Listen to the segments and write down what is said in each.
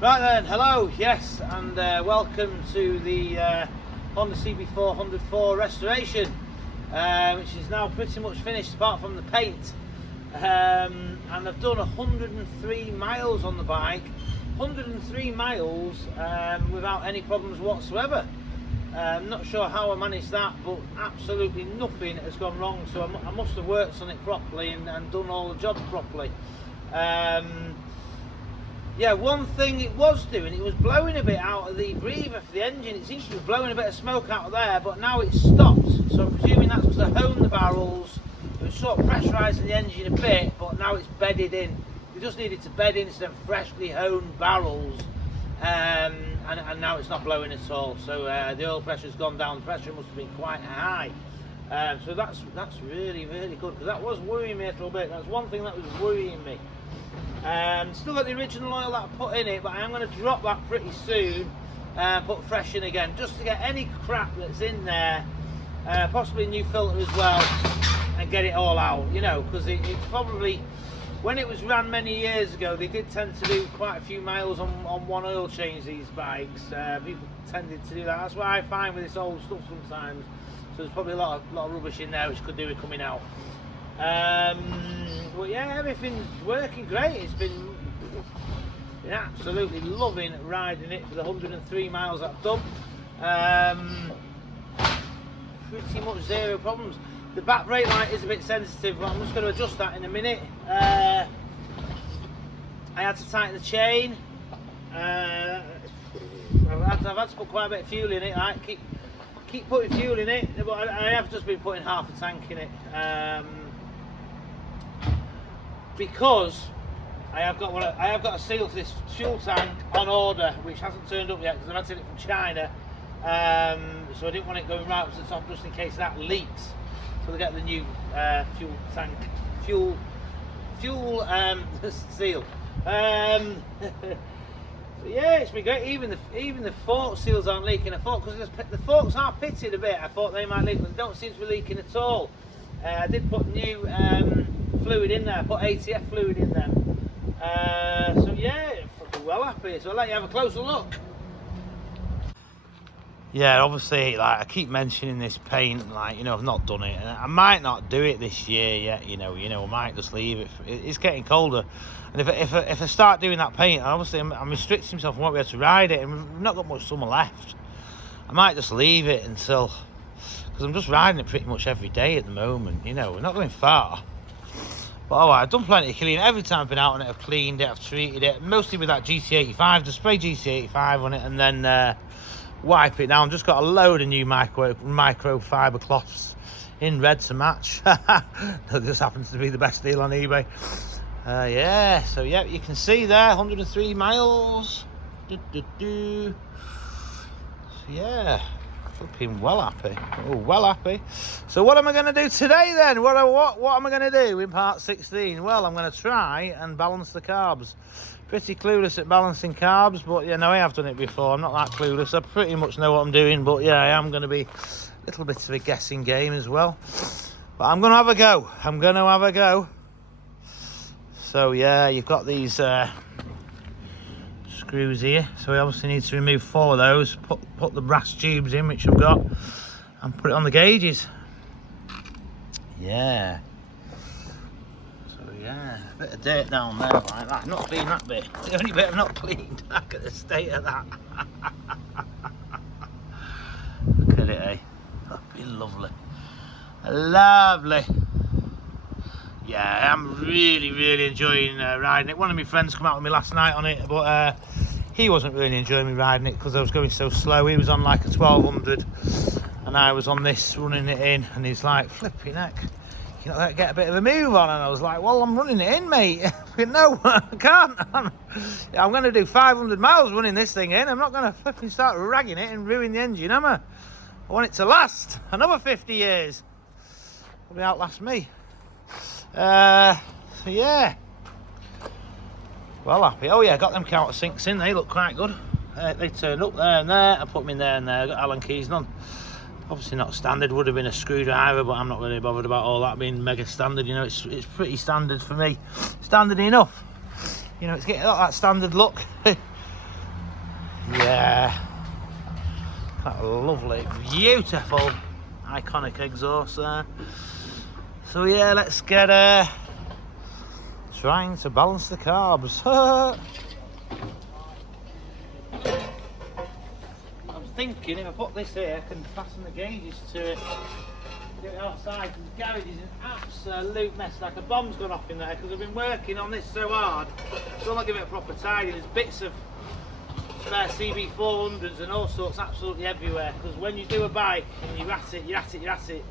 Right then, hello, yes, and welcome to the Honda CB400 4 restoration, which is now pretty much finished apart from the paint. And I've done 103 miles on the bike, 103 miles without any problems whatsoever. I'm not sure how I managed that, but absolutely nothing has gone wrong, so I must have worked on it properly and done all the jobs properly. Yeah, one thing it was doing, it was blowing a bit out of the breather for the engine. It seems to be blowing a bit of smoke out of there, but now it's stopped. So I'm presuming that's because I honed the barrels. It was sort of pressurising the engine a bit, but now it's bedded in. We just needed to bed in some freshly honed barrels, and now it's not blowing at all. So the oil pressure's gone down. The pressure must have been quite high. So that's really, really good, because that was worrying me a little bit. That's one thing that was worrying me. Still got the original oil that I put in it, but I am going to drop that pretty soon and put fresh in again, just to get any crap that's in there, possibly a new filter as well, and get it all out, you know, because it's probably, when it was ran many years ago, they did tend to do quite a few miles on one oil change, these bikes. People tended to do that. That's what I find with this old stuff sometimes. So there's probably a lot of rubbish in there which could do with coming out. But yeah, everything's working great. It's been absolutely loving riding it for the 103 miles I've done. Pretty much zero problems. The back brake light is a bit sensitive, but I'm just going to adjust that in a minute. I had to tighten the chain. I've had to put quite a bit of fuel in it. I keep putting fuel in it, but I have just been putting half a tank in it. Because I have got a seal for this fuel tank on order, which hasn't turned up yet because I've had to get it from China. So I didn't want it going right up to the top just in case that leaks. So they get the new fuel tank fuel seal. So yeah, it's been great. Even the fork seals aren't leaking. I thought, because the forks are pitted a bit, I thought they might leak, but they don't seem to be leaking at all. I did put new fluid in there. I put ATF fluid in there. So yeah, fucking well happy. So I'll let you have a closer look. Yeah, obviously, like I keep mentioning this paint, like, you know, I've not done it, and I might not do it this year yet. You know, I might just leave it. It's getting colder, and if I start doing that paint, obviously I'm restricting myself and won't be able to ride it, and we've not got much summer left. I might just leave it until, because I'm just riding it pretty much every day at the moment. You know, we're not going far. But oh, I've done plenty of cleaning. Every time I've been out on it, I've cleaned it, I've treated it, mostly with that GT85. Just spray GT85 on it and then wipe it down. Just got a load of new microfiber cloths in red to match. This happens to be the best deal on eBay. Yeah, so yeah, you can see there, 103 miles. So yeah, looking well happy. Oh, well happy. So what am I going to do today then? What am I going to do in part 16? Well, I'm going to try and balance the carbs. Pretty clueless at balancing carbs, but you know, I have done it before. I'm not that clueless. I pretty much know what I'm doing, but yeah, I am going to be a little bit of a guessing game as well. But I'm going to have a go. I'm going to have a go. So yeah, you've got these screws here, so we obviously need to remove 4 of those, put the brass tubes in, which I've got, and put it on the gauges. Yeah. Yeah, a bit of dirt down there like that. Not clean that bit. The only bit I've not cleaned. Look at the state of that. Look at it, eh? That'd be lovely. Lovely. Yeah, I'm really, really enjoying riding it. One of my friends came out with me last night on it, but he wasn't really enjoying me riding it because I was going so slow. He was on like a 1200 and I was on this running it in, and he's like, flipping heck, you know, get a bit of a move on. And I was like, well, I'm running it in, mate. No, I can't. I'm going to do 500 miles running this thing in. I'm not going to flipping start ragging it and ruin the engine, am I? I want it to last another 50 years. Probably outlast me. So yeah, well happy. Oh yeah, got them countersinks in. They look quite good. They turned up there and there. I put them in there and there. I got Allen keys, none. Obviously not standard, would have been a screwdriver, but I'm not really bothered about all that being mega standard. You know, it's pretty standard for me. Standard enough. You know, it's getting that standard look. Yeah, that lovely, beautiful, iconic exhaust there. So yeah, let's get trying to balance the carbs. I'm thinking if I put this here, I can fasten the gauges to it. Do it outside, because the garage is an absolute mess, like a bomb's gone off in there, because I've been working on this so hard. Still not giving it a proper tidy. There's bits of spare CB400s and all sorts absolutely everywhere, because when you do a bike and you're at it,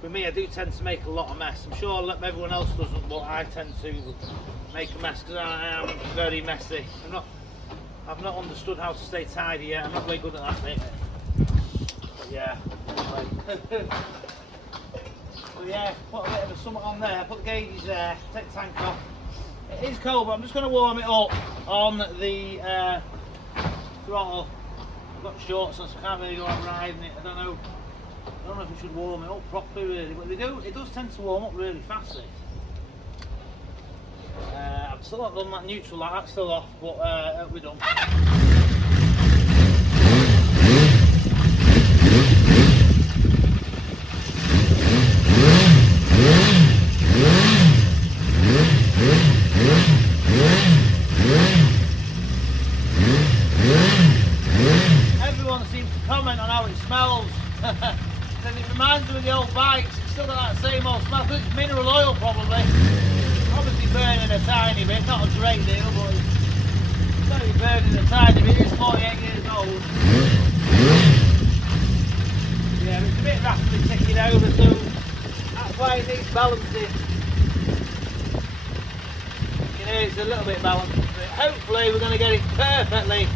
with me I do tend to make a lot of mess. I'm sure everyone else doesn't, but I tend to make a mess because I am very messy. I've not understood how to stay tidy yet. I'm not very good at that bit. But yeah, anyway. So yeah, put a bit of a summit on there, put the gauges there, take the tank off. It is cold, but I'm just going to warm it up on the throttle. I've got shorts on, so I can't really go out riding it. I don't know if we should warm it up properly really, but it does tend to warm up really fast. I've still not done that neutral light, that's still off, but we're done. Everyone seems to comment on how it smells. And it reminds me of the old bikes. It's still got that same old smell. It's mineral oil probably. Obviously burning a tiny bit, not a great deal, but it's only burning a tiny bit. It's 48 years old. Yeah, it's a bit rapidly ticking over, so that's why it needs balancing. You know, it's a little bit balanced. Hopefully we're going to get it perfectly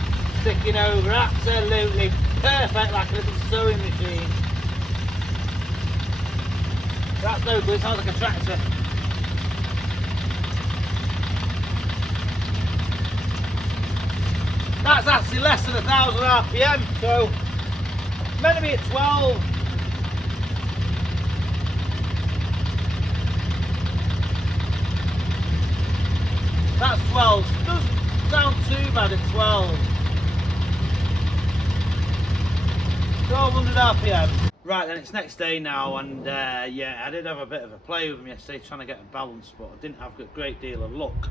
ticking over, absolutely perfect, like a little sewing machine. That's no good, it sounds like a tractor. That's actually less than 1,000 RPM, so it's meant to be at 12. That's 12, so it doesn't sound too bad at 12. 1200 RPM. Right then, it's next day now, and yeah, I did have a bit of a play with them yesterday trying to get a balance, but I didn't have a great deal of luck.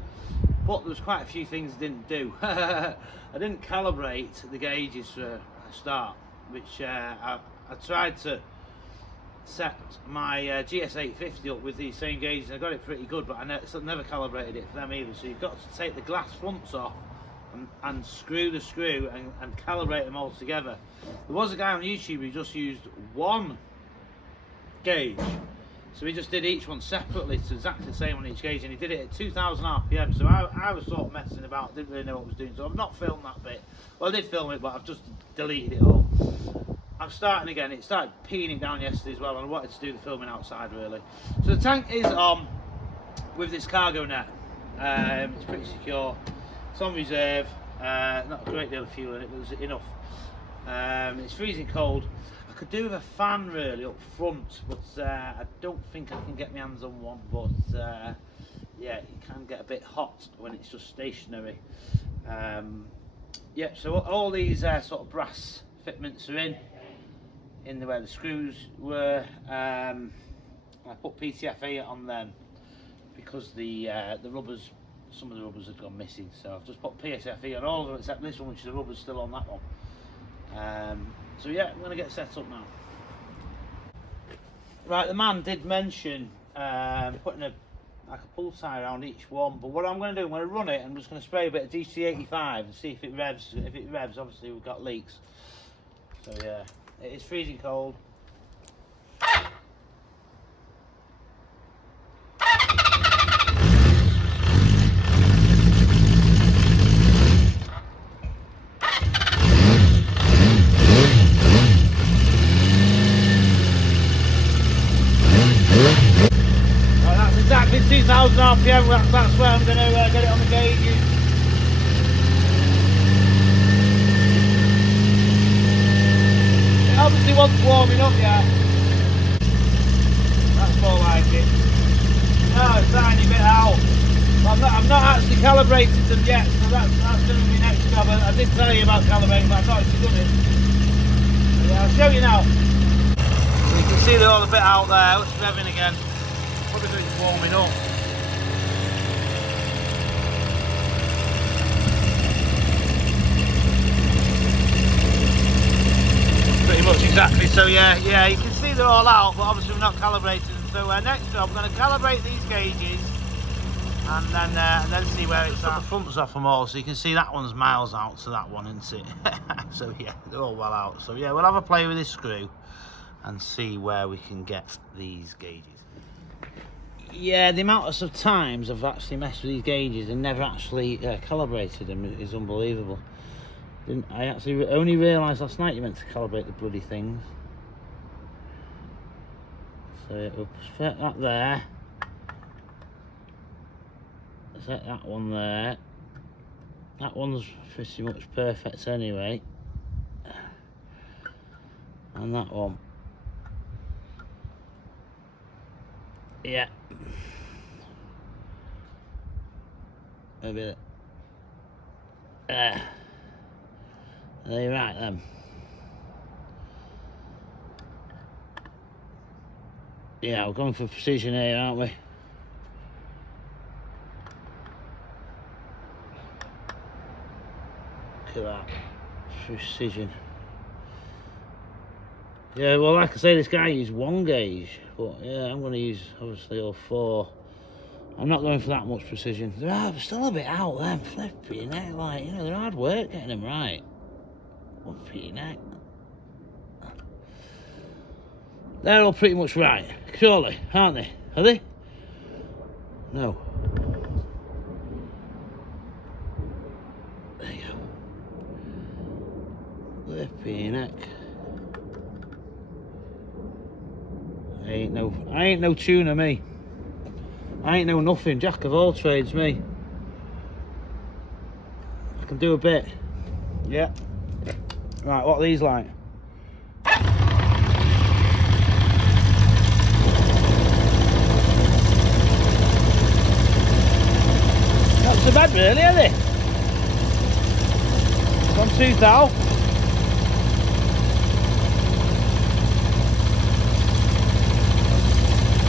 But there was quite a few things I didn't do. I didn't calibrate the gauges for a start, which I tried to set my GS850 up with these same gauges. I got it pretty good, but I never calibrated it for them either. So you've got to take the glass fronts off and screw the screw and calibrate them all together. There was a guy on YouTube who just used one gauge, so he just did each one separately. It's exactly the same on each gauge, and he did it at 2,000 RPM. So I was sort of messing about, didn't really know what I was doing. So I've not filmed that bit. Well, I did film it, but I've just deleted it all. I'm starting again. It started peeing it down yesterday as well, and I wanted to do the filming outside really. So the tank is on with this cargo net. It's pretty secure. It's on reserve. Not a great deal of fuel in it, but there's enough. It's freezing cold. I could do with a fan really up front, but I don't think I can get my hands on one. But yeah, it can get a bit hot when it's just stationary. Yep. So all these sort of brass fitments are in where the screws were. I put PTFE on them because the rubbers. Some of the rubbers had gone missing, so I've just put PTFE on all of them except this one, which the rubber's still on that one. So yeah, I'm going to get set up now. Right, the man did mention putting like a pull tie around each one, but what I'm going to do, I'm going to run it, I'm just going to spray a bit of DC85 and see if it revs. If it revs, obviously we've got leaks. So yeah, it is freezing cold. Exactly 2,000 RPM, that's where I'm going to get it on the gauges. It obviously wants warming up, yeah. That's more like it. No, a tiny bit out. I've not actually calibrated them yet, so that's going to be next No, but I did tell you about calibrating, but I've not actually done it. Yeah, I'll show you now. So you can see they're all a bit out there. It's revving again. Probably because it's warming up. Pretty much exactly. So yeah, you can see they're all out, but obviously we're not calibrating them. So next job, we're going to calibrate these gauges and then see where it's at. The fronts off them all, so you can see that one's miles out to that one, isn't it? So yeah, they're all well out. So yeah, we'll have a play with this screw and see where we can get these gauges. Yeah, the amount of times I've actually messed with these gauges and never actually calibrated them is unbelievable. I actually only realised last night you meant to calibrate the bloody things. So we'll set that there. Set that one there. That one's pretty much perfect anyway. And that one. Yeah. Maybe there. Are you right then? Yeah, we're going for precision here, aren't we? Look at that. Precision. Yeah, well, like I say, this guy used one gauge, but yeah, I'm going to use obviously all four. I'm not going for that much precision. They're still a bit out there, flipping neck, like, you know, they're hard work getting them right. Flipping neck. They're all pretty much right, surely, aren't they? Are they? No. There you go. Flipping neck. I ain't no tuner, me. I ain't no nothing, jack of all trades, me. I can do a bit. Yeah. Right, what are these like? Not so bad really, are they? Gone too thou.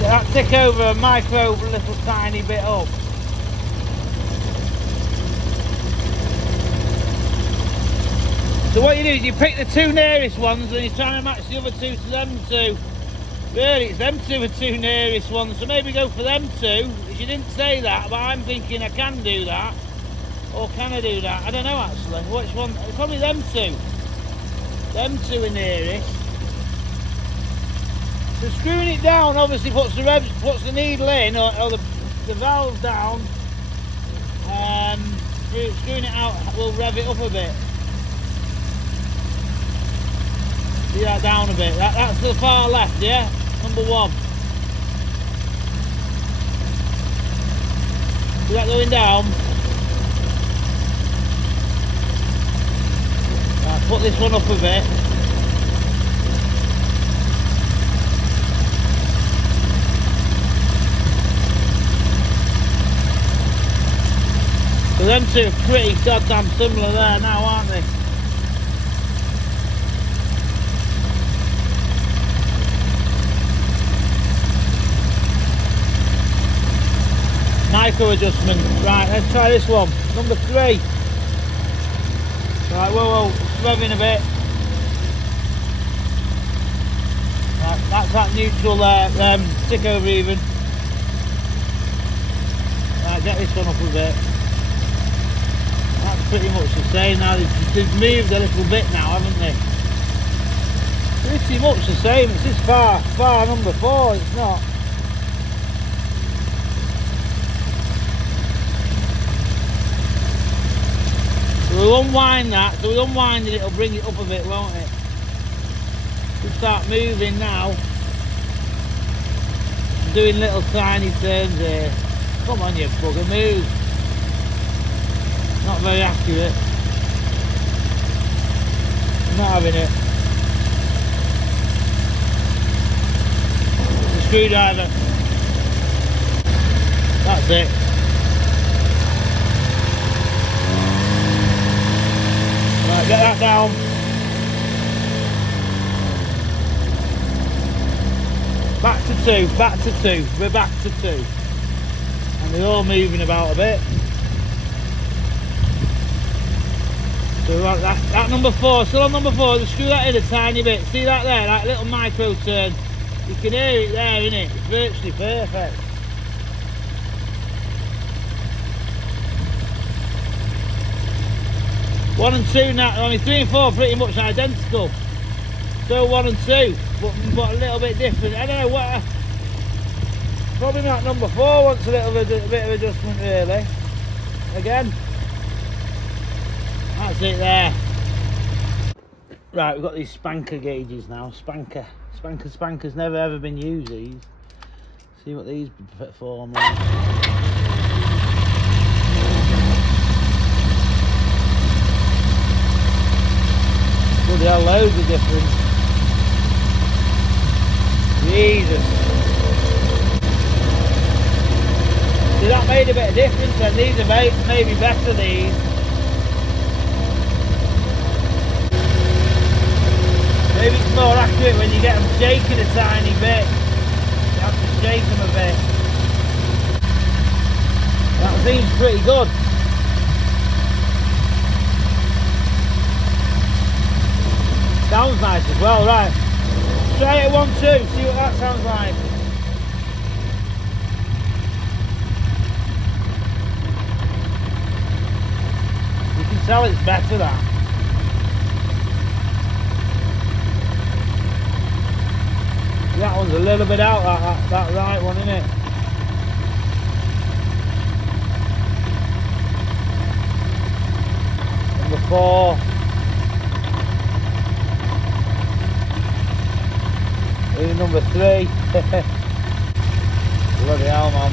That tick over a micro little tiny bit up. So what you do is you pick the two nearest ones and you try and match the other two to them two. Really, it's them two are two nearest ones, so maybe go for them two. If you didn't say that, but I'm thinking I can do that. Or can I do that? I don't know actually. Which one? Probably them two. Them two are nearest. So screwing it down obviously puts the needle in or the valve down. Screwing it out will rev it up a bit. See that down a bit. That's the far left, yeah? Number one. See that going down? Right, put this one up a bit. So them two are pretty goddamn similar there now, aren't they? Micro adjustment. Right, let's try this one. Number 3. Right, whoa, it's revving a bit. Right, that's that neutral there, stick over even. Right, get this one up a bit. That's pretty much the same now. They've moved a little bit now, haven't they? Pretty much the same. It's this far number 4, it's not. So we'll unwind that. So we'll unwind it, it'll bring it up a bit, won't it? We'll start moving now. Doing little tiny turns here. Come on, you bugger, move. Not very accurate. I'm not having it. The screwdriver. That's it. get that down. Back to two, we're back to two. And they're all moving about a bit. So right, that number 4, still on number 4, just screw that in a tiny bit. See that there, that little micro turn? You can hear it there, innit? It's virtually perfect. One and two now, I mean 3 and 4 pretty much identical. So 1 and 2, but a little bit different. I don't know what. Probably not number 4 wants a little bit of adjustment really. Again. That's it there. Right, we've got these spanker gauges now. Spankers never ever been used these. See what these perform like. Bloody hell, loads of difference. Jesus. See, that made a bit of difference then. These are maybe better, these. Maybe it's more accurate when you get them shaking a tiny bit. You have to shake them a bit. That seems pretty good. Sounds nice as well, right. Try it 1, 2, see what that sounds like. You can tell it's better, that. That one's a little bit out, that right one, isn't it? Number 4. Even number 3. Bloody hell, man.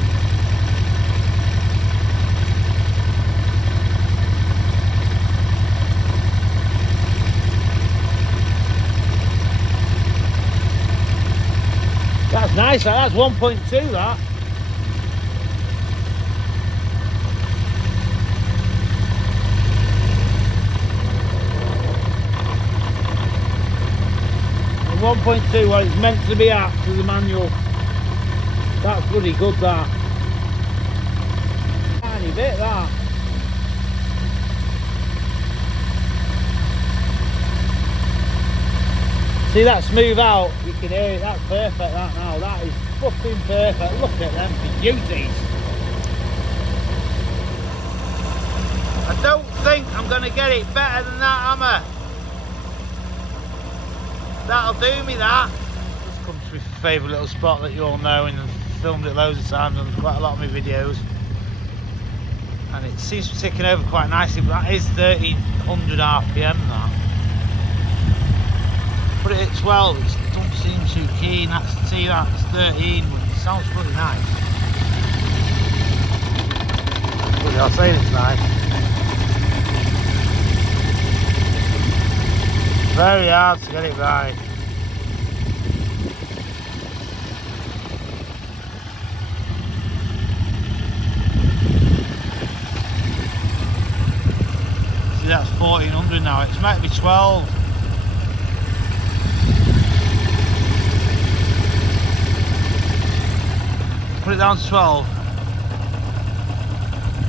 That's nice, that's 1.2 that. And 1.2 what it's meant to be at with the manual. That's bloody good, that. Tiny bit, that. See that smooth out? You can hear it, that's perfect that now. That is fucking perfect. Look at them beauties. I don't think I'm going to get it better than that hammer. That'll do me, that. This comes to my favourite little spot that you all know, and I've filmed it loads of times on quite a lot of my videos. And it seems to be ticking over quite nicely, but that is 1300 RPM that. Put it at 12, it don't seem too keen. See that, it's 13, but it sounds pretty nice. But I'll say it's nice. Very hard to get it right. See, that's 1400 now, it's might be 12. Put it down to 12.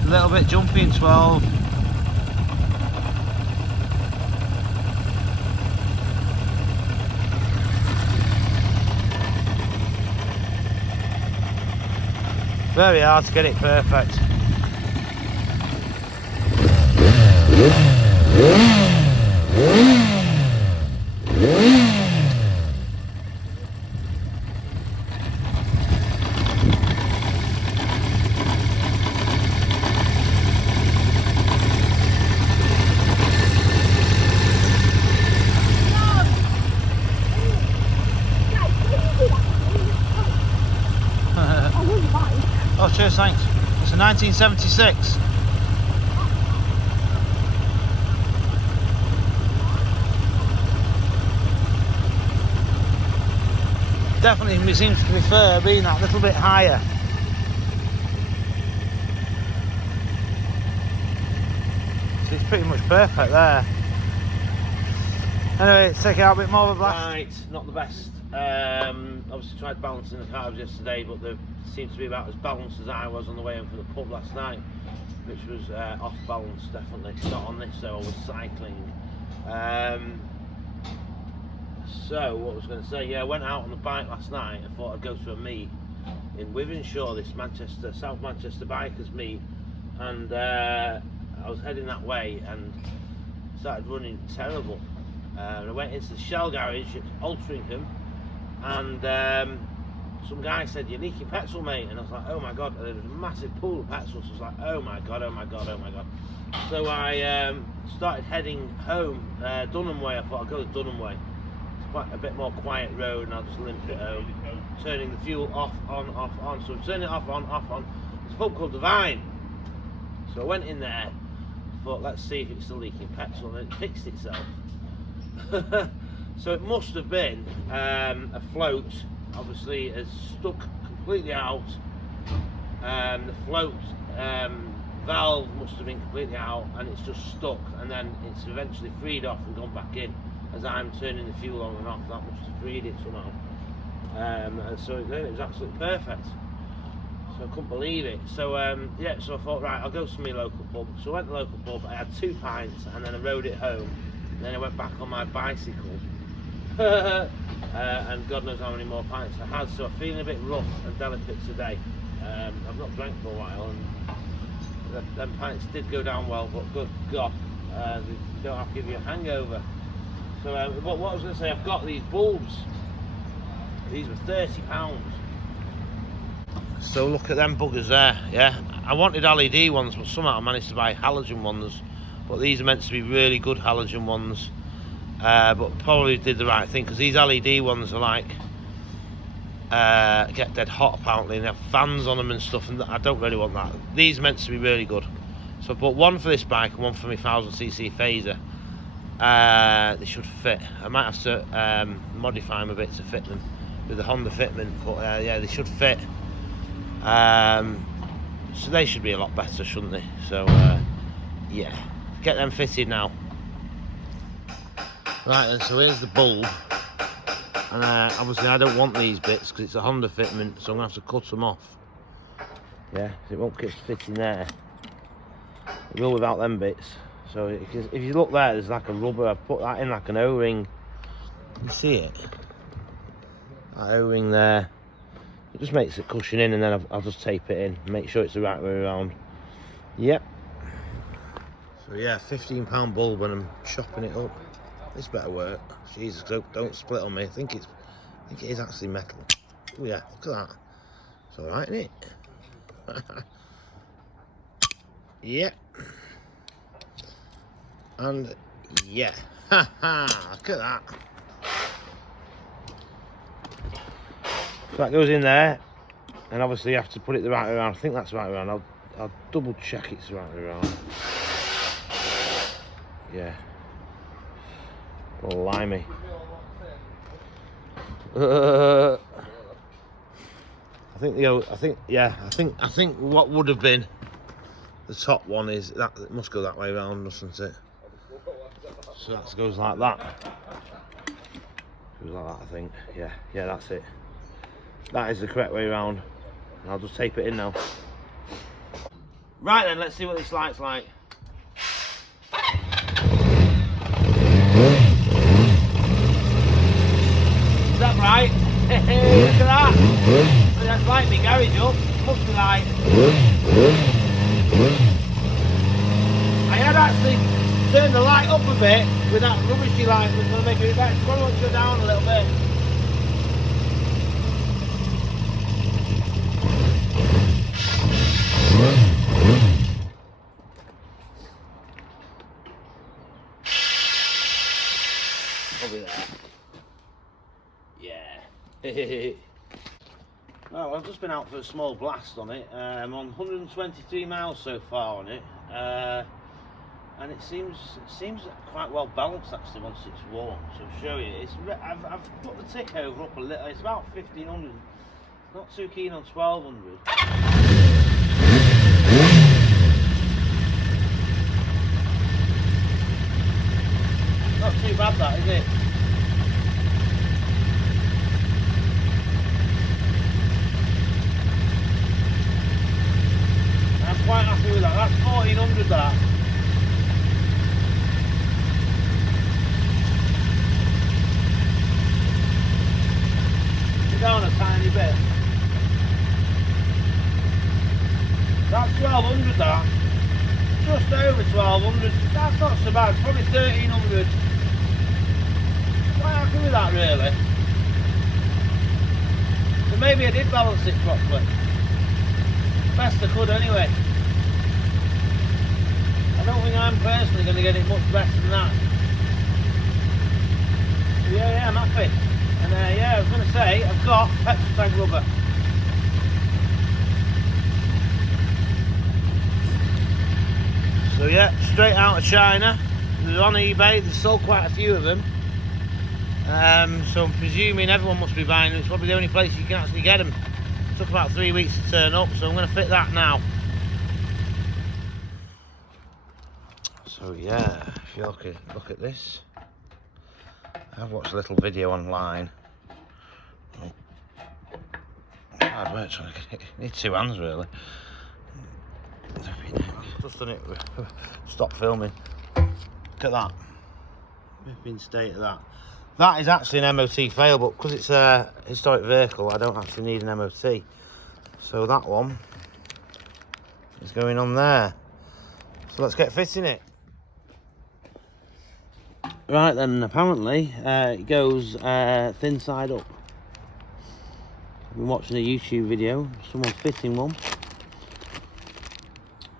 A little bit jumpy in 12. Very hard to get it perfect. Oh, cheers, thanks. It's a 1976. Definitely seems to prefer being that little bit higher. So it's pretty much perfect there. Anyway, let's take it out a bit more of a blast. Right, not the best. Obviously tried balancing the carbs yesterday, but they seemed to be about as balanced as I was on the way home from the pub last night, which was off balance, definitely. Not on this though, I was cycling. So, what was I going to say? Yeah, I went out on the bike last night. I thought I'd go to a meet in Wivenshaw, this South Manchester bikers meet, and I was heading that way and started running terrible. I went into the Shell garage at Altrincham, and some guy said, "You're leaking petrol, mate," and I was like, "Oh my god!" And there was a massive pool of petrol, so I was like, "Oh my god, oh my god, oh my god!" So I started heading home, Dunham way. I thought I'd go to Dunham way. It's quite a bit more quiet road, and I'll just limp it home, turning the fuel off, on, off, on. So I'm turning it off, on, off, on. There's a pub called Divine. So I went in there, thought, let's see if it's still leaking petrol, and it fixed itself. So it must have been a float, obviously has stuck completely out. The float valve must have been completely out, and it's just stuck, and then it's eventually freed off and gone back in as I'm turning the fuel on and off. That must have freed it somehow, and so then it was absolutely perfect. So I couldn't believe it. So yeah, so I thought, right, I'll go to my local pub. So I went to the local pub. I had 2 pints, and then I rode it home. And then I went back on my bicycle, and God knows how many more pints I had. So I'm feeling a bit rough and delicate today. I've not drank for a while, and them pints did go down well, but good God, they don't have to give you a hangover. So what I was going to say, I've got these bulbs. These were £30. So look at them buggers there, yeah. I wanted LED ones, but somehow I managed to buy halogen ones. But these are meant to be really good halogen ones. But probably did the right thing, because these LED ones are like get dead hot apparently, and they have fans on them and stuff, and I don't really want that. These are meant to be really good. So I bought one for this bike and one for my 1000cc phaser. They should fit. I might have to modify them a bit to fit them with the Honda fitment, but yeah, they should fit. So they should be a lot better, shouldn't they? So yeah, get them fitted now. Right then, so here's the bulb, and obviously I don't want these bits because it's a Honda fitment, so I'm going to have to cut them off. Yeah, it won't get fitting there. It will without them bits. So if you look there, there's like a rubber. I put that in like an O-ring. You see it? That O-ring there. It just makes it cushion in, and then I'll just tape it in. Make sure it's the right way around. Yep. So yeah, £15 bulb, and I'm chopping it up. This better work. Jesus, don't split on me. I think it is actually metal. Oh yeah, look at that. It's all right, isn't it? Yeah. And yeah, ha ha, look at that. So that goes in there, and obviously you have to put it the right way around. I think that's the right way around. I'll double check it's the right way around. Yeah. Blimey. I think what would have been the top one is that it must go that way around, doesn't it? So that goes like that. Goes like that, I think. Yeah, that's it. That is the correct way around. And I'll just tape it in now. Right then, let's see what this light's like. Is that right? Look at that. That's lighting my garage up. Must be light. I had actually turned the light up a bit with that rubbishy light. It was going to make it better. It's going to go down a little bit. Probably there. Yeah. Well, I've just been out for a small blast on it. I'm on 123 miles so far on it, and it seems quite well balanced actually once it's warm. So I'll show you. I've put the tick over up a little. It's about 1500. Not too keen on 1200. not too bad that, is it? I'm quite happy with that. That's 1400 that. Down a tiny bit. That's 1200 that. Just over 1200. That's not so bad. It's probably 1300. Quite happy with that really. So maybe I did balance it properly. Best I could anyway. I don't think I'm personally going to get it much better than that. So yeah, I'm happy. And yeah, I was going to say, I've got petrol tank rubber. So yeah, straight out of China. They're on eBay, they sold quite a few of them. So I'm presuming everyone must be buying them. It's probably the only place you can actually get them. It took about 3 weeks to turn up, so I'm going to fit that now. So yeah, if you look at this. I've watched a little video online. Hard work trying to get it. Need two hands really. I've just done it. Stop filming. Look at that. Whipping state of that. That is actually an MOT fail, but because it's a historic vehicle, I don't actually need an MOT. So that one is going on there. So let's get fitting it. Right then, apparently it goes thin side up. I've been watching a YouTube video, someone fitting one.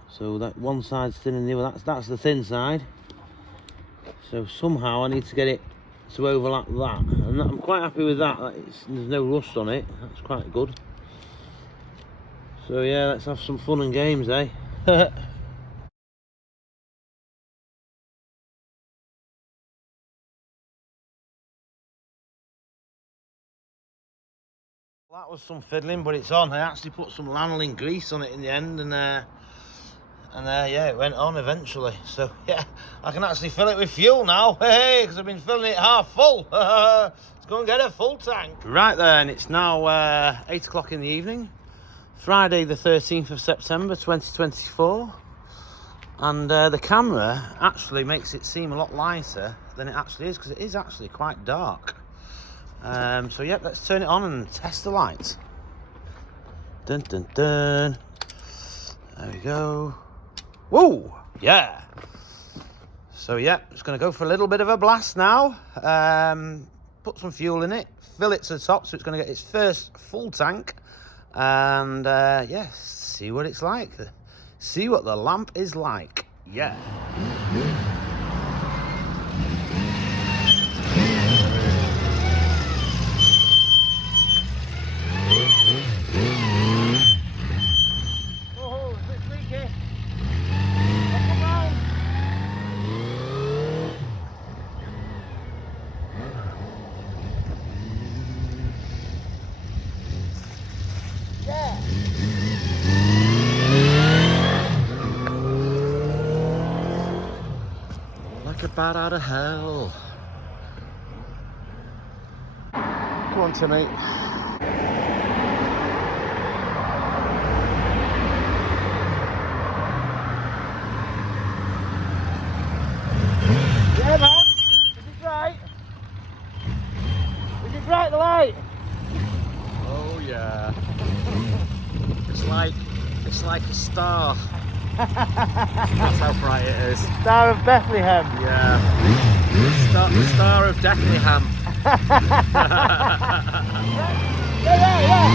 So that one side's thin and the other, that's the thin side. So somehow I need to get it to overlap that. And I'm quite happy with that. There's no rust on it, that's quite good. So yeah, let's have some fun and games, eh? That was some fiddling, but it's on. I actually put some lanolin grease on it in the end, and yeah, it went on eventually. So yeah, I can actually fill it with fuel now. Hey, because I've been filling it half full. Let's go and get a full tank. Right then, it's now 8 o'clock in the evening, Friday the 13th of September 2024, and the camera actually makes it seem a lot lighter than it actually is, because it is actually quite dark. So yeah, let's turn it on and test the lights. Dun dun dun. There we go. Whoa, yeah. So yeah, just gonna go for a little bit of a blast now. Put some fuel in it, fill it to the top, so it's gonna get its first full tank. And yeah, see what it's like. See what the lamp is like. Yeah. Oh, it's a bit leaky. I'll come round. Yeah. Like a bat out of hell. Come on, Timmy. Yeah, man. Is it bright? Is it bright, the light? Oh yeah. It's like a star. That's how bright it is. Star of Bethlehem. Yeah. The star of Bethlehem. Yeah.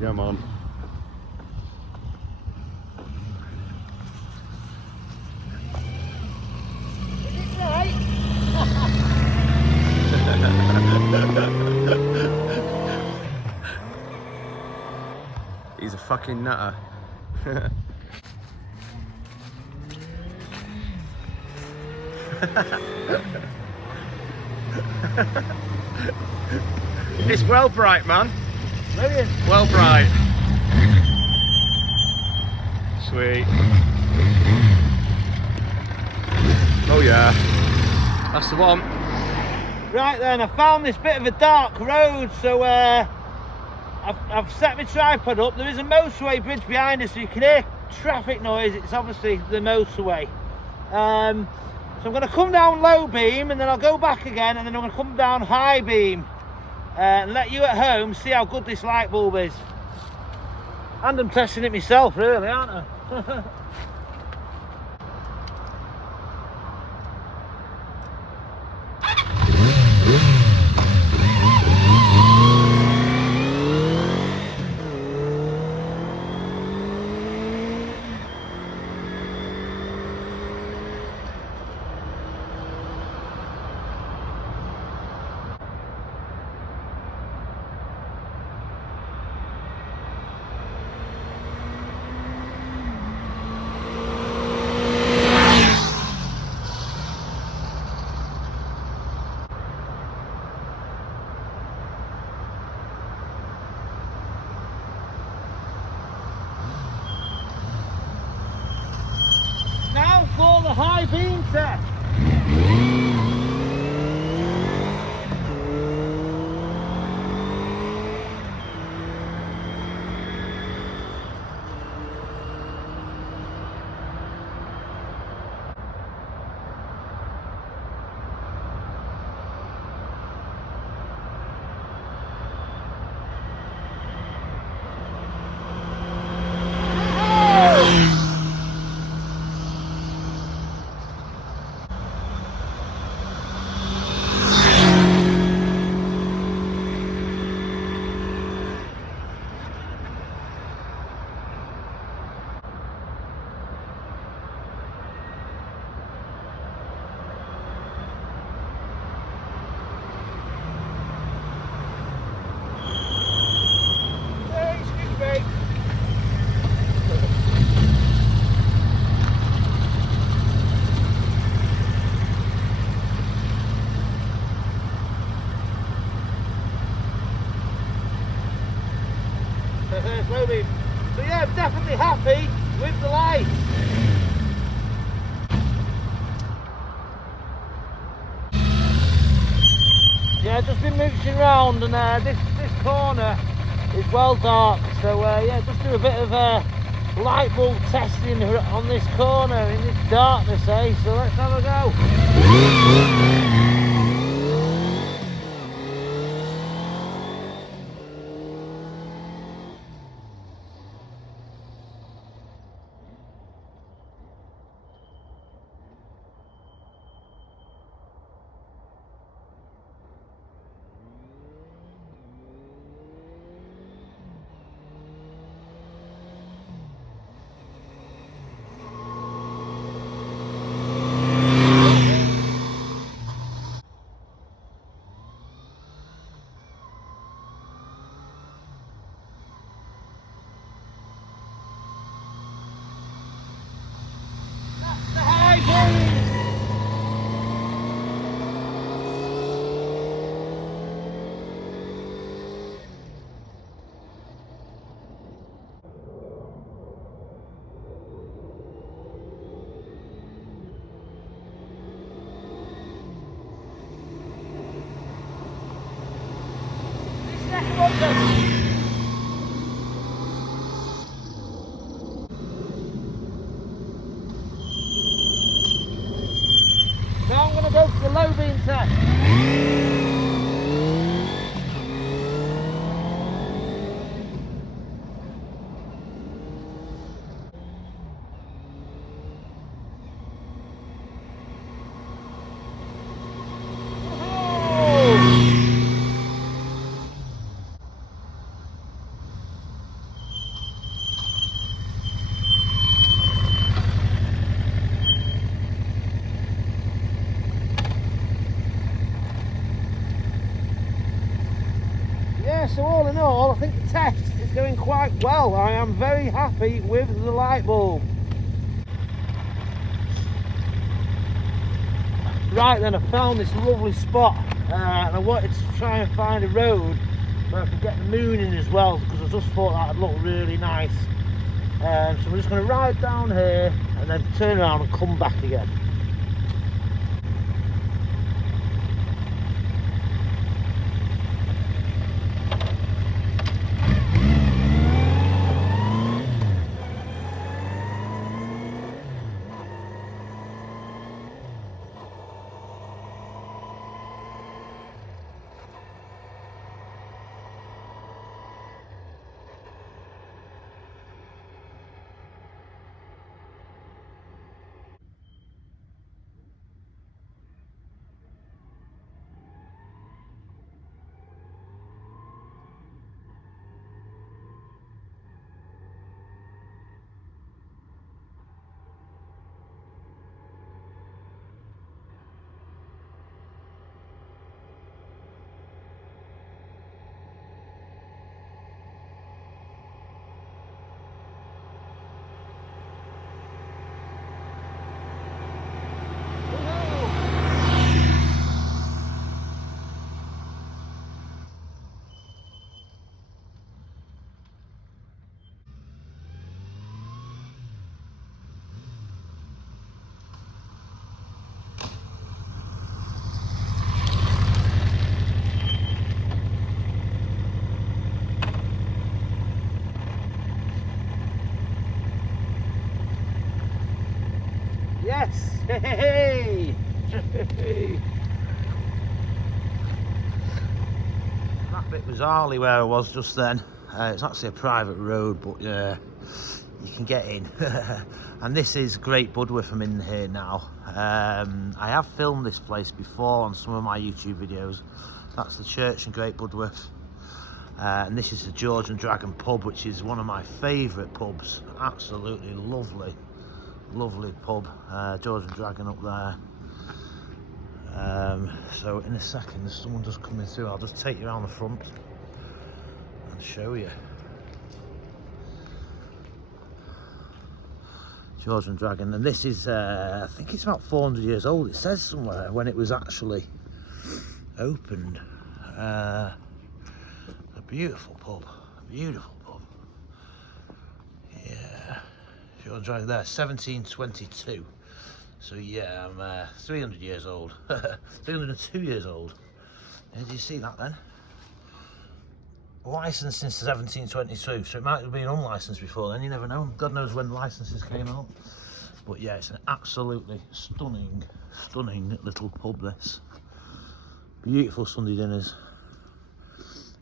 Yeah, man. Is it bright? He's a fucking nutter. It's well bright, man. Brilliant. Well bright. Sweet. Oh yeah, that's the one. Right then, I found this bit of a dark road, so I've set my tripod up. There is a motorway bridge behind us, so you can hear traffic noise. It's obviously the motorway. So I'm going to come down low beam, and then I'll go back again, and then I'm going to come down high beam and let you at home see how good this light bulb is. And I'm testing it myself, really, aren't I? Now for the high beam test. So yeah, I'm definitely happy with the light. Yeah, just been mooching around, and this corner is well dark, so yeah, just do a bit of light bulb testing on this corner in this darkness, eh? So let's have a go. Now I'm going to go for the low beam test. So all in all, I think the test is going quite well. I am very happy with the light bulb. Right then, I found this lovely spot, and I wanted to try and find a road where I could get the moon in as well, because I just thought that would look really nice. So we're just going to ride down here and then turn around and come back again. Yes! Hey! That bit was Harley where I was just then. It's actually a private road, but yeah, you can get in. And this is Great Budworth. I'm in here now. I have filmed this place before on some of my YouTube videos. That's the church in Great Budworth. And this is the George and Dragon pub, which is one of my favourite pubs. Absolutely lovely, lovely pub. George and Dragon up there. So in a second, there's someone just coming through. I'll just take you around the front and show you. George and Dragon, and this is I think it's about 400 years old. It says somewhere when it was actually opened. A beautiful pub, beautiful pub. Yeah, George and Dragon there, 1722. So yeah, I'm 300 years old. 302 years old. Did you see that then? Licensed since 1722, so it might have been unlicensed before then, you never know. God knows when licenses came out. But yeah, it's an absolutely stunning, stunning little pub, this. Beautiful Sunday dinners.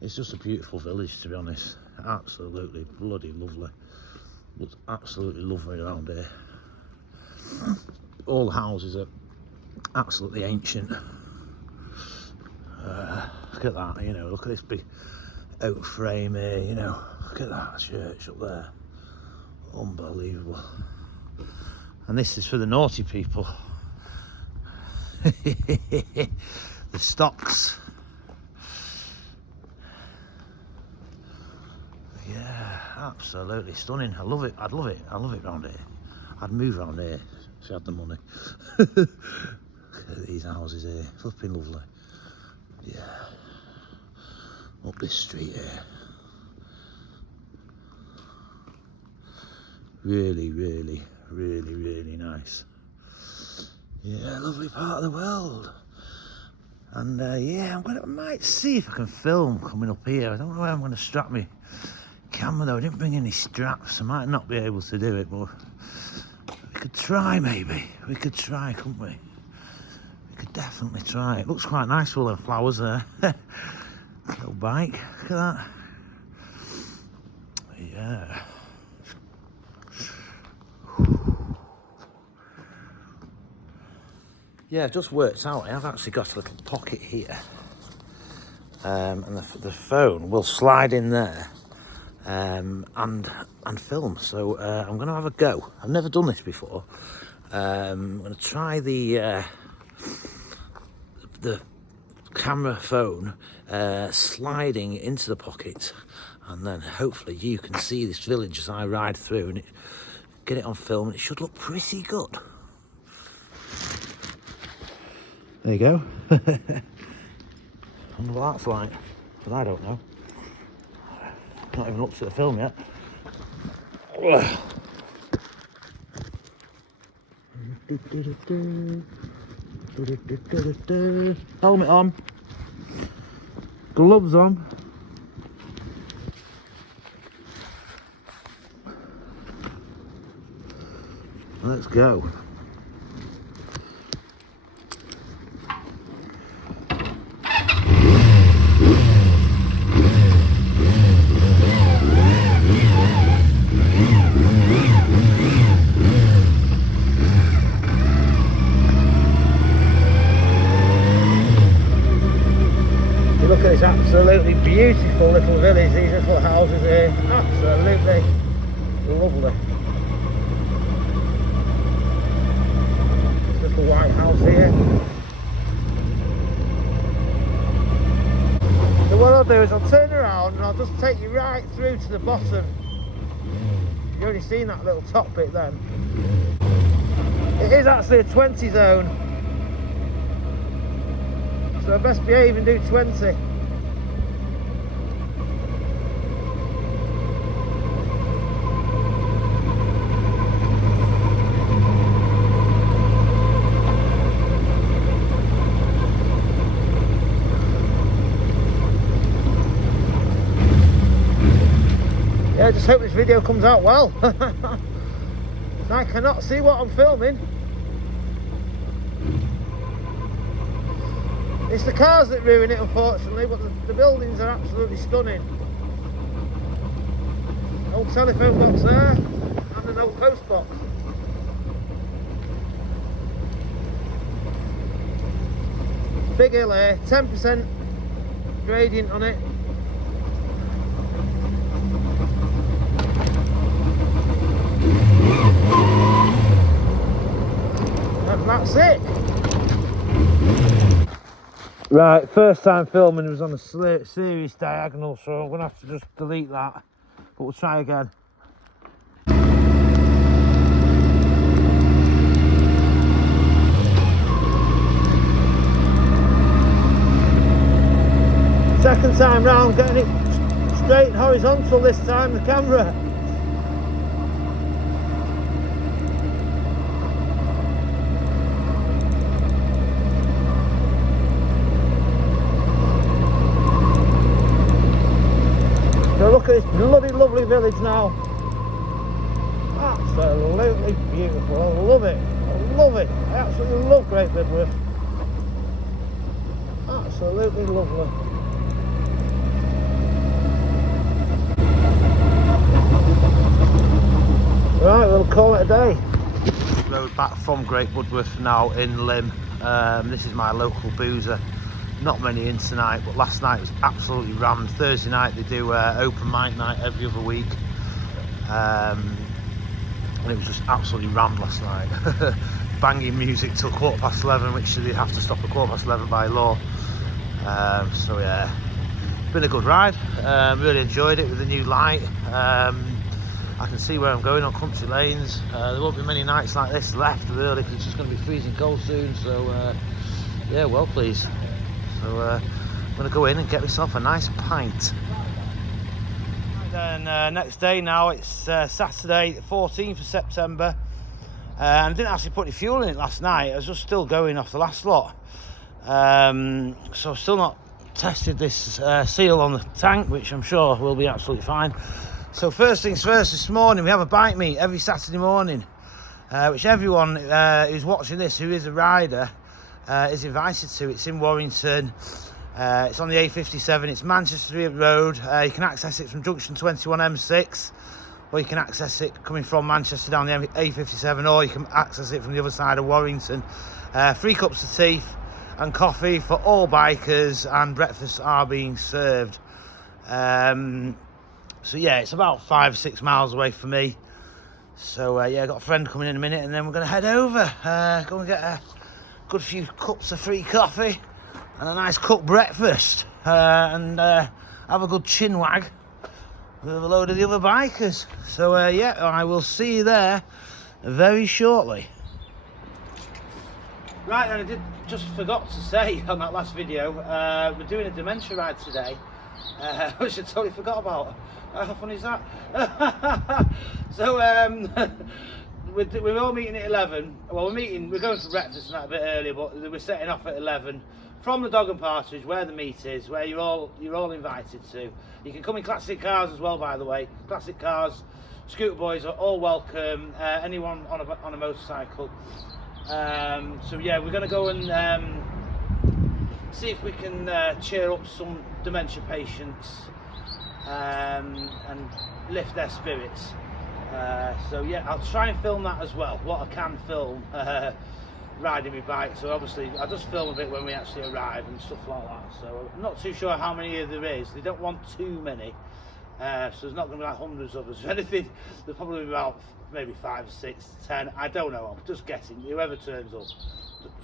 It's just a beautiful village, to be honest. Absolutely bloody lovely. Looks absolutely lovely around here. All the houses are absolutely ancient. Look at that, you know, look at this big oak frame here, you know, look at that church up there. Unbelievable. And this is for the naughty people. The stocks. Yeah, absolutely stunning. I love it. I'd love it. I love it round here. I'd move around here if I had the money. Look at these houses here. Flipping lovely. Yeah. Up this street here. Really, really, really, really nice. Yeah, lovely part of the world. And yeah, I might see if I can film coming up here. I don't know where I'm going to strap my camera though. I didn't bring any straps. I might not be able to do it, but we could try maybe. We could try, couldn't we? We could definitely try. It looks quite nice with all the flowers there. Little bike, look at that. Yeah. Yeah, I've just worked out. I've actually got a little pocket here, and the phone will slide in there, and film. So I'm going to have a go. I've never done this before. I'm going to try the camera phone sliding into the pocket, and then hopefully you can see this village as I ride through and get it on film, and it should look pretty good. There you go. I wonder what that's like, but I don't know. Not even up to the film yet. Helmet on. Gloves on. Let's go. Look at this absolutely beautiful little village, these little houses here, absolutely lovely. This little white house here. So what I'll do is I'll turn around and I'll just take you right through to the bottom. You've already seen that little top bit then. It is actually a 20 zone. So I best behave and do 20. Yeah, I just hope this video comes out well. I cannot see what I'm filming. It's the cars that ruin it, unfortunately, but the buildings are absolutely stunning. Old telephone box there, and an old post box. Big hill here, 10% gradient on it. And that's it. Right, first time filming was on a serious diagonal, so I'm going to have to just delete that, but we'll try again. Second time round, getting it straight and horizontal this time, the camera. So look at this bloody lovely village now. Absolutely beautiful. I love it. I love it. I absolutely love Great Bidworth. Absolutely lovely. Right, we'll call it a day. Road back from Great Bidworth now in Lim. This is my local boozer. Not many in tonight, but last night was absolutely rammed. Thursday night they do open mic night every other week, and it was just absolutely rammed last night. Banging music till 11:15, which they have to stop at 11:15 by law. So yeah, been a good ride. Really enjoyed it with the new light. I can see where I'm going on country lanes. There won't be many nights like this left really, because it's just going to be freezing cold soon. So yeah, well pleased. So I'm going to go in and get myself a nice pint. Then next day now, it's Saturday the 14th of September, and I didn't actually put any fuel in it last night. I was just still going off the last lot, so I've still not tested this seal on the tank, which I'm sure will be absolutely fine. So first things first, this morning we have a bike meet every Saturday morning, which everyone who's watching this who is a rider is invited to. It's in Warrington. It's on the A57. It's Manchester Road. You can access it from junction 21 M6, or you can access it coming from Manchester down the A57, or you can access it from the other side of Warrington. 3 cups of tea and coffee for all bikers, and breakfasts are being served. So yeah, it's about 5 or 6 miles away from me. So yeah, I've got a friend coming in a minute, and then we're going to head over, go and get a good few cups of free coffee and a nice cooked breakfast, and have a good chin wag with a load of the other bikers. So yeah, I will see you there very shortly. Right then, I just forgot to say on that last video, we're doing a Dementia ride today, which I totally forgot about. How funny is that? So we're all meeting at 11. Well, we're going for breakfast and that a bit earlier, but we're setting off at 11 from the Dog and Partridge, where the meet is, where you're all invited to. You can come in classic cars as well, by the way. Classic cars, scooter boys are all welcome. Anyone on a motorcycle. So yeah, we're going to go and see if we can cheer up some dementia patients and lift their spirits. So yeah, I'll try and film that as well, what I can film riding my bike. So obviously I'll just film a bit when we actually arrive and stuff like that. So I'm not too sure how many there is. They don't want too many, so there's not going to be like hundreds of us or anything. There'll probably be about maybe 5, 6, 10, I don't know, I'm just guessing, whoever turns up.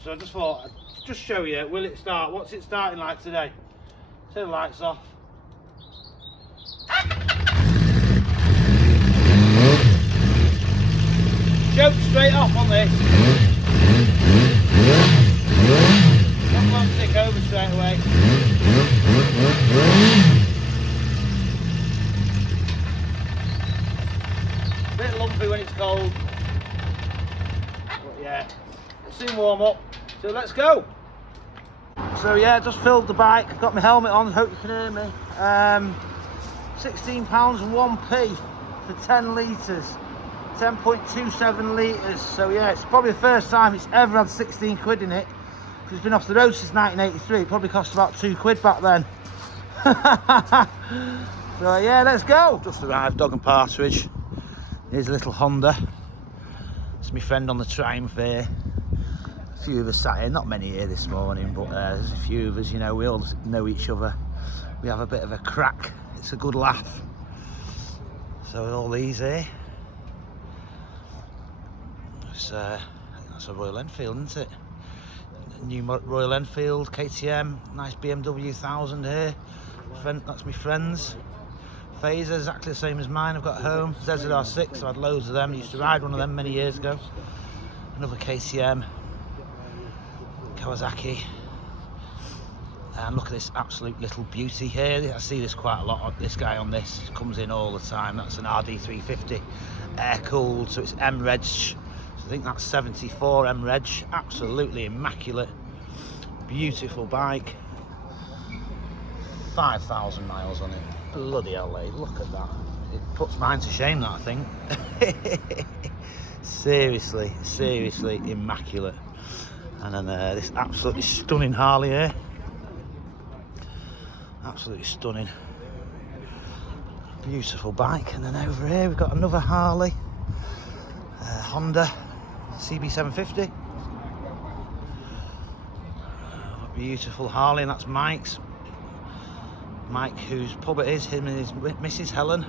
So I just thought I'd just show you, will it start, what's it starting like today? Turn the lights off. Joke straight off on this. Not one tick over straight away. Bit lumpy when it's cold, but yeah, it'll soon warm up. So let's go. So yeah, just filled the bike, got my helmet on, hope you can hear me. £16 and 1p for 10 litres, 10.27 litres. So yeah, it's probably the first time it's ever had 16 quid in it because it's been off the road since 1983. It probably cost about £2 back then. So yeah, let's go. Just arrived, Dog and Partridge. Here's a little Honda. It's my friend on the Triumph here. A few of us sat here, not many here this morning, but there's a few of us, you know, we all know each other. We have a bit of a crack. It's a good laugh. So all these here. That's a Royal Enfield, isn't it? New Royal Enfield, KTM, nice BMW 1000 here. That's my friend's. Phaser, exactly the same as mine, I've got at home. ZZR6, I've had loads of them. I used to ride one of them many years ago. Another KTM, Kawasaki. And look at this absolute little beauty here. I see this quite a lot. This guy on this comes in all the time. That's an RD350, air-cooled, so it's M-Reg. So I think that's 74 M-Reg. Absolutely immaculate. Beautiful bike. 5,000 miles on it. Bloody hell, look at that. It puts mine to shame, that, I think. seriously immaculate. And then this absolutely stunning Harley here. Absolutely stunning. Beautiful bike. And then over here we've got another Harley. Honda CB400. Beautiful Harley, and that's Mike's. Mike, whose pub it is, him and his Mrs. Helen.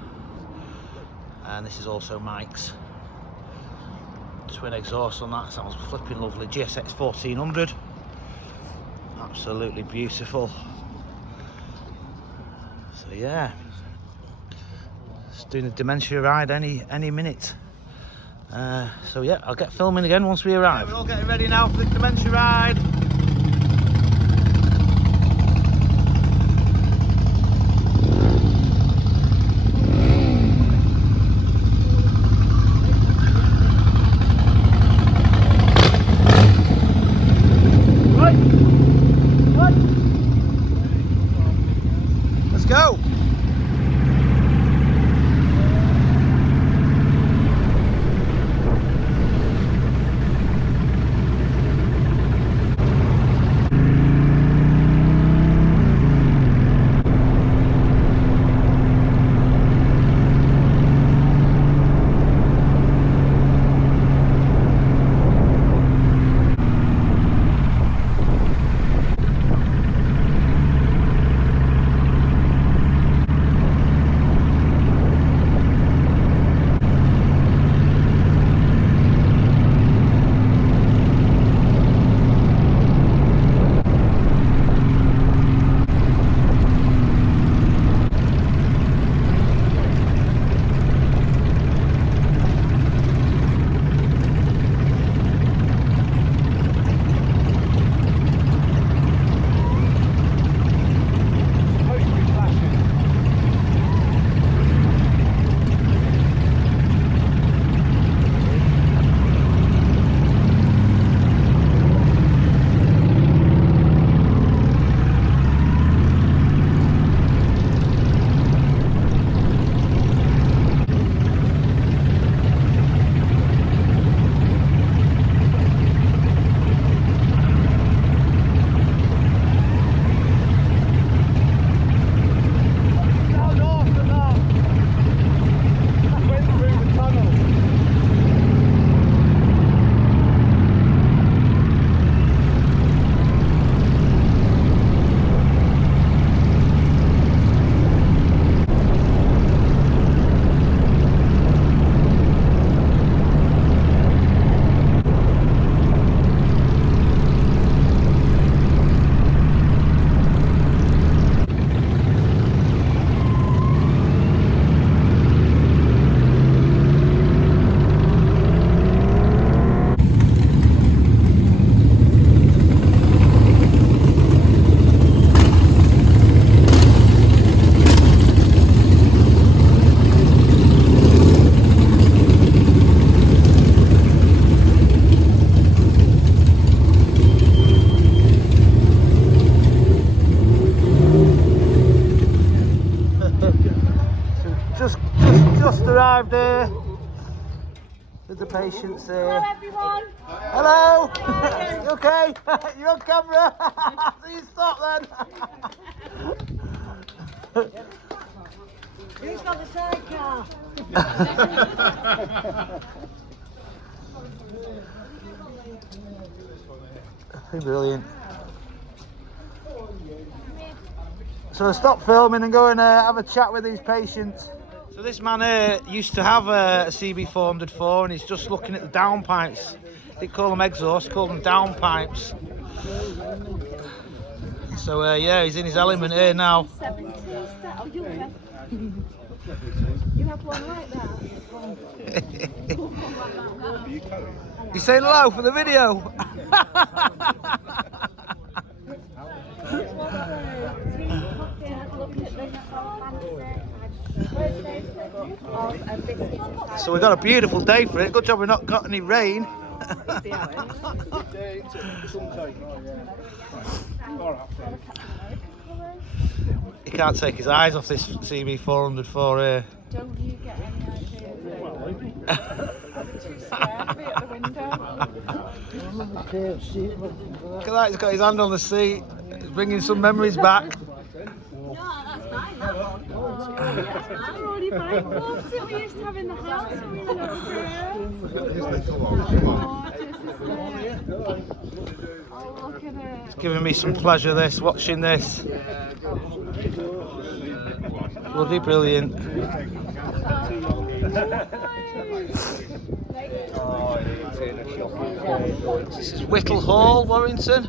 And this is also Mike's. Twin exhaust on that, sounds flipping lovely. GSX 1400. Absolutely beautiful. So yeah, just doing the Dementia ride any minute. So yeah, I'll get filming again once we arrive. Yeah, we're all getting ready now for the Dementia ride. Go! Just arrived here with the patients here. Hello everyone. Hello. You okay? You're on camera. So you stop then. Who's got the sidecar? Brilliant. So stop filming and go and have a chat with these patients. So this man here used to have a CB400 and he's just looking at the downpipes. They call them exhausts, call them downpipes. So yeah, he's in his element here now. You have one like that? You saying hello for the video? So we've got a beautiful day for it. Good job we've not got any rain. He can't take his eyes off this CB400 for here. Don't you get any idea? Are they too scared to be at the window? Look at that, he's got his hand on the seat. He's bringing some memories back. No, that's mine, that one. That's mine. Already mine. What's it we used to have in the house when we were Oh, look at it. It's giving me some pleasure, this, watching this. Bloody brilliant. This is Whittle Hall, Warrington.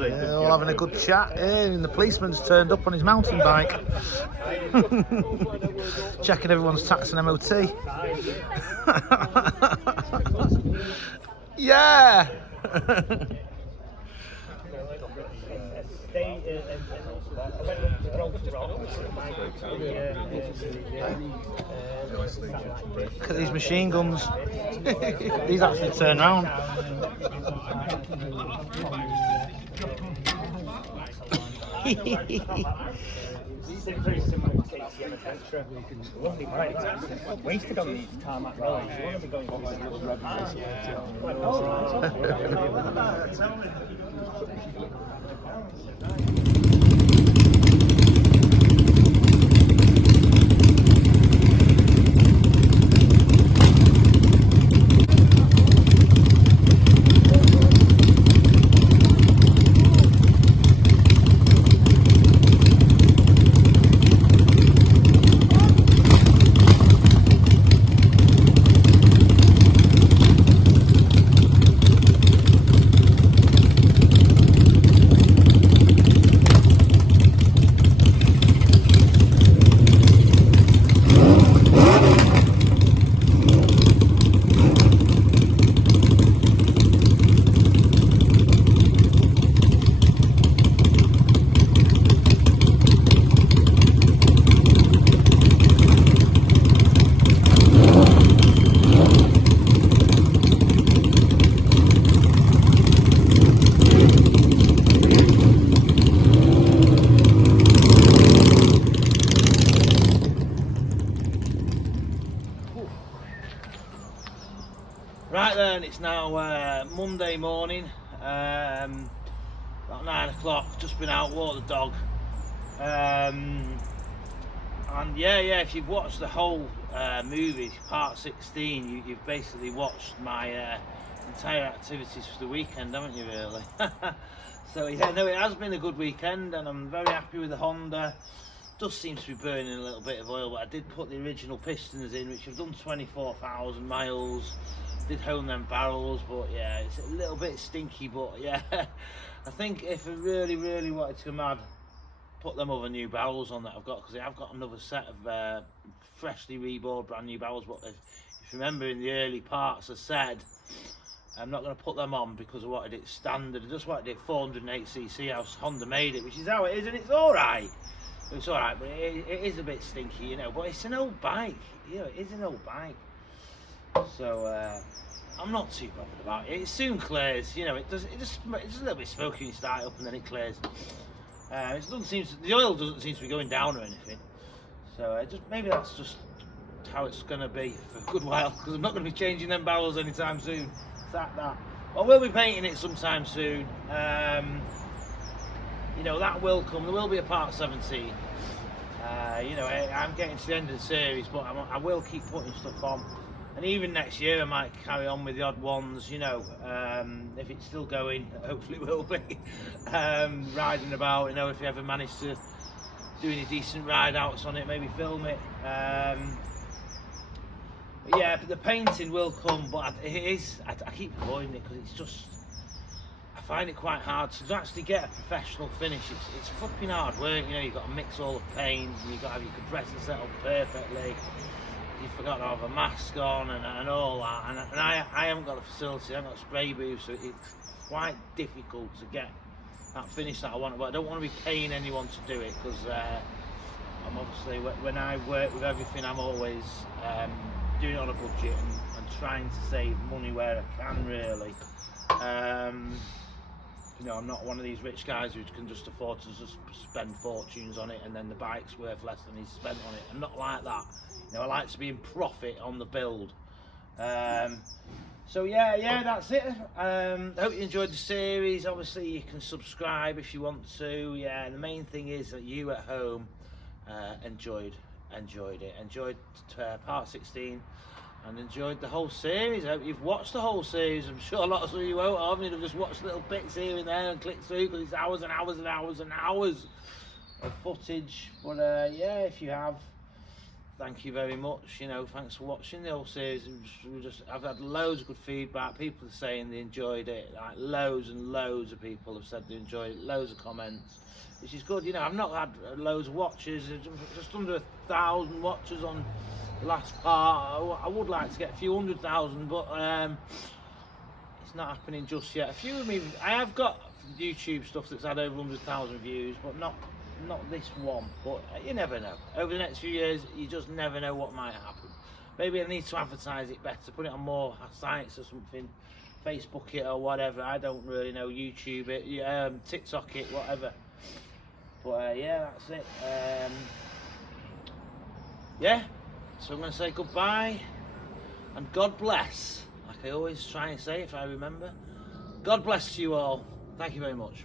Yeah, all having a good chat here, and the policeman's turned up on his mountain bike. Checking everyone's tax and MOT. Yeah! Look at these machine guns. These actually turn round. Wasted on these tarmac roads. You want to be going Right then, it's now Monday morning, about 9 o'clock, just been out, walked the dog, and yeah, if you've watched the whole movie, part 16, you've basically watched my entire activities for the weekend, haven't you, really? So yeah, no, it has been a good weekend, and I'm very happy with the Honda. Does seem to be burning a little bit of oil, but I did put the original pistons in, which have done 24,000 miles. Did hone them barrels, but yeah, it's a little bit stinky, but yeah, I think if I really wanted to come mad, put them other new barrels on that I've got, because I've got another set of freshly rebored brand new barrels. But if you remember in the early parts I said I'm not going to put them on because I wanted it standard. I just wanted it 408cc how Honda made it, which is how it is, and it's alright. It's alright, but it is a bit stinky, you know, but it's an old bike, you know, it is an old bike. So I'm not too bothered about it. It soon clears, you know. It's just a little bit smoky when you start it up, and then it clears. The oil doesn't seem to be going down or anything. So just maybe that's just how it's going to be for a good while, because I'm not going to be changing them barrels anytime soon. It's that. I will be painting it sometime soon. You know, that will come. There will be a part 17. You know, I'm getting to the end of the series, but I will keep putting stuff on. And even next year I might carry on with the odd ones, you know, if it's still going, hopefully it will be. Riding about, you know, if you ever manage to do any decent ride outs on it, maybe film it. But yeah, but the painting will come, but it is, I keep avoiding it because it's just, I find it quite hard to actually get a professional finish. It's fucking hard work, you know. You've got to mix all the paint, you've got to have your compressor set up perfectly, you forgot to have a mask on and all that, and I haven't got the facility, I haven't got spray booths, so it's quite difficult to get that finish that I want. But I don't want to be paying anyone to do it, because I'm obviously, when I work with everything, I'm always doing it on a budget and trying to save money where I can, really. You know, I'm not one of these rich guys who can just afford to just spend fortunes on it and then the bike's worth less than he's spent on it. I'm not like that. You know, I like to be in profit on the build. So yeah, that's it. I hope you enjoyed the series. Obviously you can subscribe if you want to. Yeah, and the main thing is that you at home enjoyed it, enjoyed part 16 and enjoyed the whole series. I hope you've watched the whole series. I'm sure a lot of you won't have. You've just watched little bits here and there and clicked through, because it's hours and hours and hours and hours of footage. But yeah, if you have, thank you very much. You know, thanks for watching the whole series. I've had loads of good feedback. People are saying they enjoyed it. Like loads and loads of people have said they enjoyed it. Loads of comments, which is good. You know, I've not had loads of watches. Just under 1,000 watches on the last part. I would like to get a few 100,000, but it's not happening just yet. A few of me, I have got YouTube stuff that's had over 100,000 views, but not this one. But you never know. Over the next few years, you just never know what might happen. Maybe I need to advertise it better, put it on more sites or something, Facebook it or whatever. I don't really know. YouTube it, TikTok it, whatever. But yeah, that's it. Yeah, so I'm going to say goodbye and God bless, like I always try and say if I remember. God bless you all. Thank you very much.